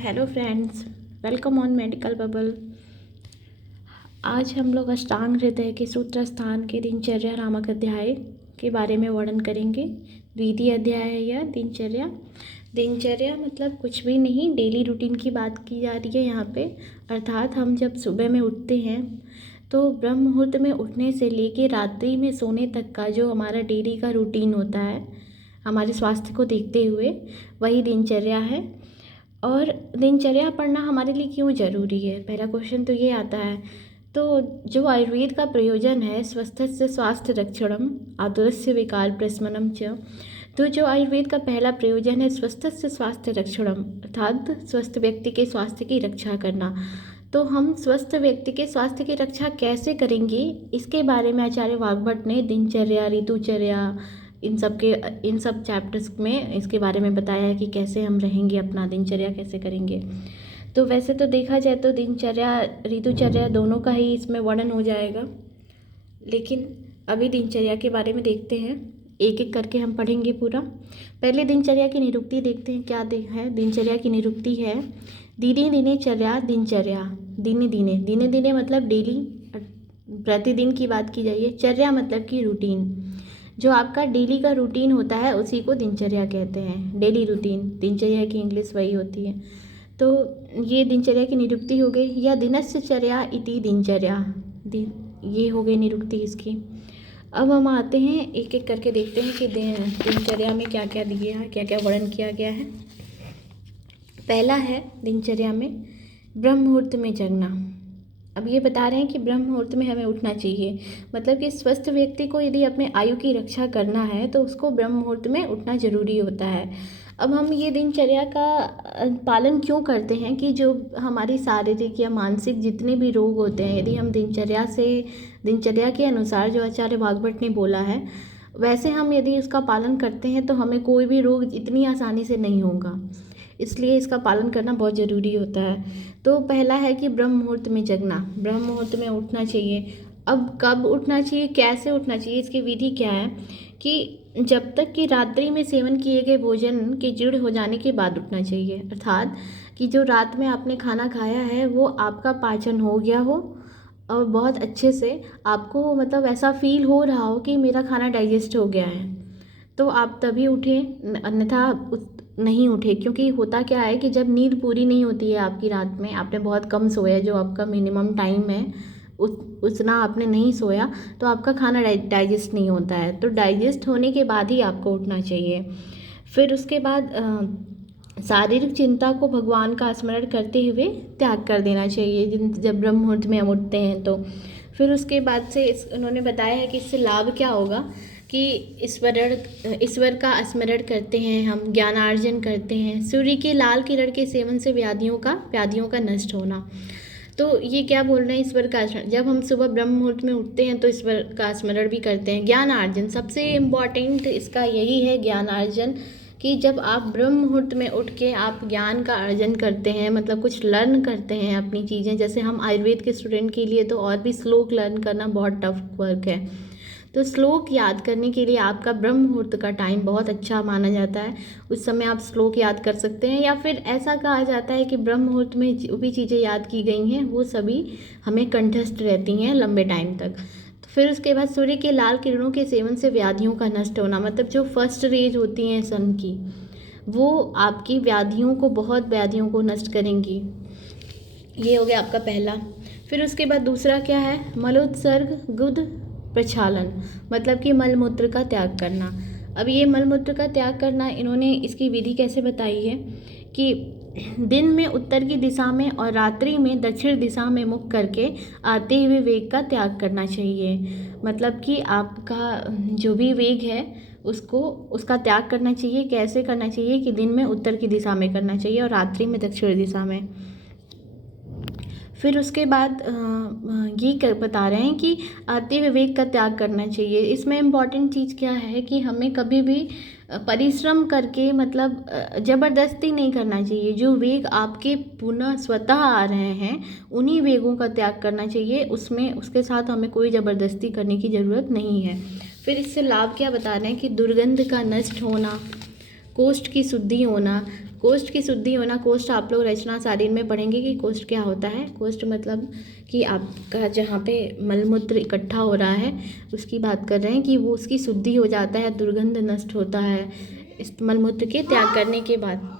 Hello friends, welcome on medical bubble. आज हम लोग अष्टांग हृदय के सूत्र स्थान के दिनचर्या नामक अध्याय के बारे में वर्णन करेंगे। द्वितीय अध्याय है यह दिनचर्या। दिनचर्या मतलब कुछ भी नहीं, डेली रूटीन की बात की जा रही है यहाँ पे। अर्थात हम जब सुबह में उठते हैं तो ब्रह्म मुहूर्त में उठने से लेके रात्रि में सोने तक का जो हमारा डेली का रूटीन होता है, हमारे स्वास्थ्य को देखते हुए, वही दिनचर्या है। और दिनचर्या पढ़ना हमारे लिए क्यों ज़रूरी है, पहला क्वेश्चन तो ये आता है। तो जो आयुर्वेद का प्रयोजन है स्वस्थस्य स्वास्थ्य रक्षणम आतुरस्य विकार प्रशमनम च, तो जो आयुर्वेद का पहला प्रयोजन है स्वस्थस्य स्वास्थ्य रक्षणम, अर्थात स्वस्थ व्यक्ति के स्वास्थ्य की रक्षा करना। तो हम स्वस्थ व्यक्ति के स्वास्थ्य की रक्षा कैसे करेंगे, इसके बारे में आचार्य वाग्भट ने दिनचर्या, ऋतुचर्या, इन सब चैप्टर्स में इसके बारे में बताया है कि कैसे हम रहेंगे, अपना दिनचर्या कैसे करेंगे। तो वैसे तो देखा जाए तो दिनचर्या ऋतुचर्या दोनों का ही इसमें वर्णन हो जाएगा, लेकिन अभी दिनचर्या के बारे में देखते हैं, एक एक करके हम पढ़ेंगे पूरा। पहले दिनचर्या की निरुक्ति देखते हैं, क्या है। दिनचर्या की निरुक्ति है, दिने दिने चर्या दिनचर्या। दिने दिने, दिने दिने मतलब डेली, प्रतिदिन की बात की जाइए। चर्या मतलब कि रूटीन, जो आपका डेली का रूटीन होता है उसी को दिनचर्या कहते हैं। डेली रूटीन, दिनचर्या की इंग्लिश वही होती है। तो ये दिनचर्या की निरुक्ति हो गई, या दिनस्य चर्या इति दिनचर्या, ये हो गई निरुक्ति इसकी। अब हम आते हैं एक एक करके देखते हैं कि दिनचर्या में क्या क्या दिया है, क्या क्या वर्णन किया गया है। पहला है दिनचर्या में ब्रह्म मुहूर्त में जगना। अब ये बता रहे हैं कि ब्रह्म मुहूर्त में हमें उठना चाहिए, मतलब कि स्वस्थ व्यक्ति को यदि अपने आयु की रक्षा करना है तो उसको ब्रह्म मुहूर्त में उठना जरूरी होता है। अब हम ये दिनचर्या का पालन क्यों करते हैं कि जो हमारी शारीरिक या मानसिक जितने भी रोग होते हैं, यदि हम दिनचर्या के अनुसार जो आचार्य वाग्भट ने बोला है वैसे हम यदि उसका पालन करते हैं तो हमें कोई भी रोग इतनी आसानी से नहीं होगा, इसलिए इसका पालन करना बहुत ज़रूरी होता है। तो पहला है कि ब्रह्म मुहूर्त में जगना, ब्रह्म मुहूर्त में उठना चाहिए। अब कब उठना चाहिए, कैसे उठना चाहिए, इसकी विधि क्या है कि जब तक कि रात्रि में सेवन किए गए भोजन के जीर्ण हो जाने के बाद उठना चाहिए। अर्थात कि जो रात में आपने खाना खाया है वो आपका पाचन हो गया हो और बहुत अच्छे से आपको मतलब ऐसा फील हो रहा हो कि मेरा खाना डाइजेस्ट हो गया है, तो आप तभी उठें, अन्यथा नहीं उठे। क्योंकि होता क्या है कि जब नींद पूरी नहीं होती है आपकी, रात में आपने बहुत कम सोया, जो आपका मिनिमम टाइम है उतना आपने नहीं सोया, तो आपका खाना डाइजेस्ट नहीं होता है। तो डाइजेस्ट होने के बाद ही आपको उठना चाहिए। फिर उसके बाद शारीरिक चिंता को भगवान का स्मरण करते हुए त्याग कर देना चाहिए जब ब्रह्म मुहूर्त में हम उठते हैं तो। फिर उसके बाद से उन्होंने बताया है कि इससे लाभ क्या होगा कि ईश्वर का स्मरण करते हैं हम, ज्ञानार्जन करते हैं। सूर्य के लाल किरण के सेवन से व्याधियों का नष्ट होना। तो ये क्या बोल रहे हैं, ईश्वर का जब हम सुबह ब्रह्म मुहूर्त में उठते हैं तो ईश्वर का स्मरण भी करते हैं। ज्ञानार्जन सबसे इम्पॉर्टेंट इसका यही है, ज्ञानार्जन, कि जब आप ब्रह्म मुहूर्त में उठ के आप ज्ञान का अर्जन करते हैं, मतलब कुछ लर्न करते हैं अपनी चीज़ें। जैसे हम आयुर्वेद के स्टूडेंट के लिए तो और भी श्लोक लर्न करना बहुत टफ वर्क है, तो श्लोक याद करने के लिए आपका ब्रह्म मुहूर्त का टाइम बहुत अच्छा माना जाता है। उस समय आप श्लोक याद कर सकते हैं, या फिर ऐसा कहा जाता है कि ब्रह्म मुहूर्त में जो भी चीज़ें याद की गई हैं वो सभी हमें कंठस्थ रहती हैं लंबे टाइम तक। तो फिर उसके बाद सूर्य के लाल किरणों के सेवन से व्याधियों का नष्ट होना, मतलब जो फर्स्ट रेज होती हैं सन की, वो आपकी बहुत व्याधियों को नष्ट करेंगी। ये हो गया आपका पहला। फिर उसके बाद दूसरा क्या है, मलोत्सर्ग गुद प्रक्षालन, मतलब कि मलमूत्र का त्याग करना। अब ये मलमूत्र का त्याग करना, इन्होंने इसकी विधि कैसे बताई है कि दिन में उत्तर की दिशा में और रात्रि में दक्षिण दिशा में मुख करके आते हुए वेग का त्याग करना चाहिए। मतलब कि आपका जो भी वेग है उसका त्याग करना चाहिए। कैसे करना चाहिए कि दिन में उत्तर की दिशा में करना चाहिए और रात्रि में दक्षिण दिशा में। फिर उसके बाद ये बता रहे हैं कि आते हुए वेग का त्याग करना चाहिए। इसमें इम्पॉर्टेंट चीज़ क्या है कि हमें कभी भी परिश्रम करके, मतलब ज़बरदस्ती नहीं करना चाहिए। जो वेग आपके पुनः स्वतः आ रहे हैं उन्हीं वेगों का त्याग करना चाहिए, उसके साथ हमें कोई ज़बरदस्ती करने की ज़रूरत नहीं है। फिर इससे लाभ क्या बता रहे हैं कि दुर्गंध का नष्ट होना, कोष्ठ की शुद्धि होना। कोष्ठ की शुद्धि होना, कोष्ठ आप लोग रचना सारिणी में पढ़ेंगे कि कोष्ठ क्या होता है। कोष्ठ मतलब कि आपका जहाँ पे मलमूत्र इकट्ठा हो रहा है उसकी बात कर रहे हैं कि वो उसकी शुद्धि हो जाता है, दुर्गंध नष्ट होता है इस मलमूत्र के त्याग करने के बाद।